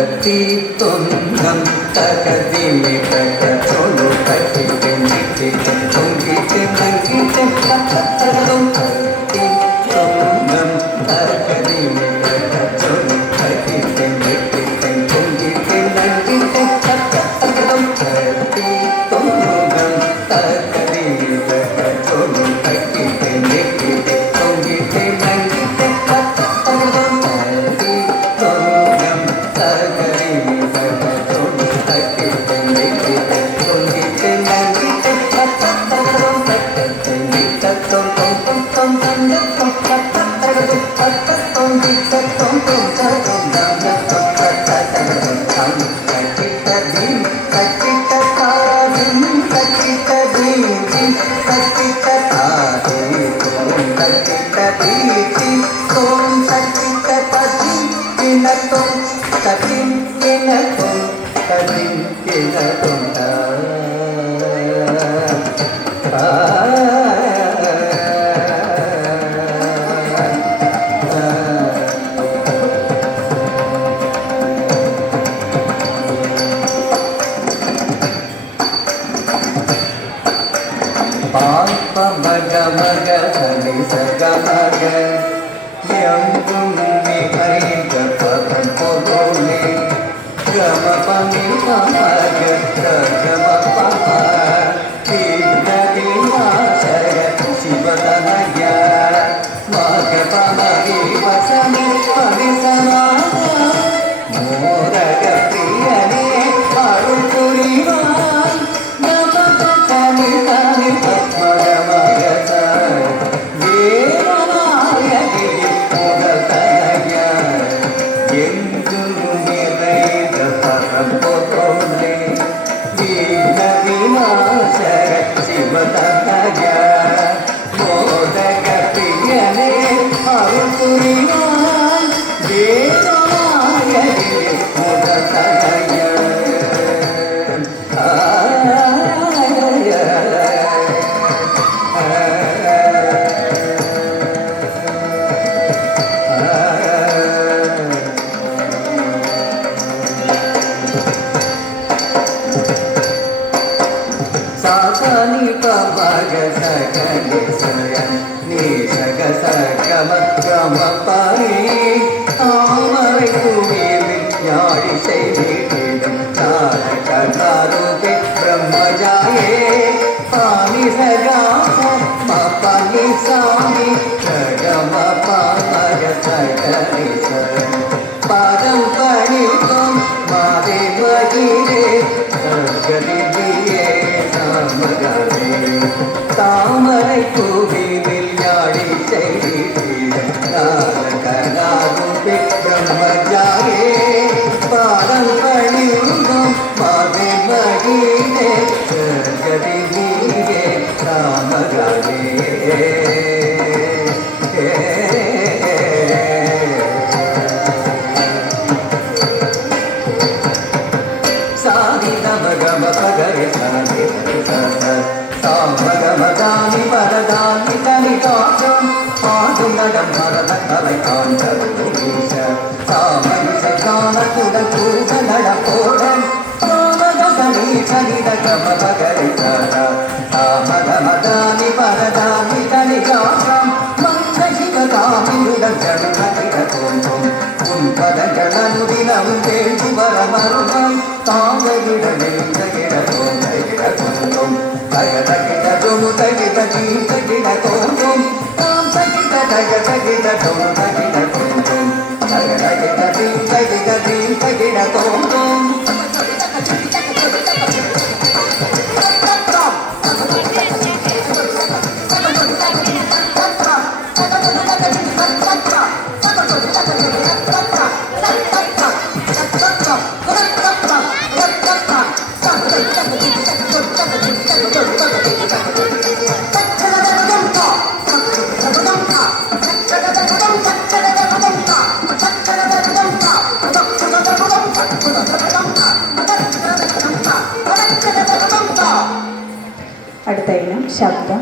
தத்தி தொன்னம் தகதிமி தக சொலு தட்டி தென்னிட்டு தொங்கிட்டு நங்கிட்டு தத்தரும் தத்தி தொன்னம் தகதிமி தக சொலு தட்டி தென்னிட்டு தொங்கிட்டு நங்கிட்டு தத்தரும் தத்தி தொன்னம் தகதிமி தக சொலு தட்டி தென்னிட்டு தொங்கிட்டு நங்கிட்டு தத்தரும் தத்தி தொன்னம் தகதிமி தக சொலு தட்டி தென்னிட்டு தொங்கிட்டு நங்கிட்டு தத்தரும் தத்தி தத்தம் தொம் தொம் தொம் தந்தம் தத்தரும் தத்தம் தத்தம் தொம் தத்தம் தந்தம் தத்தரும் தம் தக்கிட்ட தீம் தக்கிட்ட தாதிம் தக்கிட்ட தீம் தீம் தக்கிட்ட தாதி தோம் தக்கிட்ட தீதி தோம் தக்கிட்ட ததிம் கிணத்தோம் ததிம் கிணத்தோம் ததிம் கிணத்தோம் பாப்ப மக மக சனி சக மக எங்கும் அறிந்த பதம் பொருளே கம பமி பமக கம பம தீர்த்ததிநாசக சிவதனய மக பமகி வசனி பவிசமாக மோரக பிரியனே அருள் புரிவாய் நம பச்சனி தனி பத்மகமகத தேவநாயகி முதல் தனய எங்கும் நிறைந்த பரம் பொருளே விഘ്ന விநாசக சிவதனய மோதக பிரியனே அருள் புரிவாய் தேவநாயகி முதல் தனய சாசனி பமக சகனி சய நீ சக சகம கம பரி தாமரை குவிவில் ஞாடி செய்திடும் தாரக தாருகே பிரம்மஜாயே பாணி சகாச மபனி சாமி சகம பமக சகனி சய பதம் பணிக்கும் மாதே மகிரே சர்கதியே சாமகரே தாமரை பூவிவில் யாழி செய்திருப்பே பிரம்மஜாயே பாதம் பணிக்கும் மாதே மகிரே சர்கதியே சாமகரே சாதி தமகம பகரி சாதி சாமகமதானி வரதானி தனி காட்டும் ஆடும் நடம் மரத கலை காண்பீச சாமனிசை காணத்துடன் கூத நடப்போடன் சாமகமணி சனித கம பகரி சாமகமதானி வரதானி தனி காட்டும் மந்த சிவகாமியுடன் ஜனமதிர தோன்றும் உன் பதங்களுதினமும் தேடி வரமருகம் தாங்கிட நெய்கிட தோன்றிட தோன்றும் தகதகிட தொழு தகிட தீர்த்தகிட தோன்றும் தாம் தகிட தகதகிட தொழு தகிட தோன்றும் தகதகிட தீர்த்தகிட தீர்த்தகிட தோன்றும் അടുത്ത ഇനം ശബ്ദം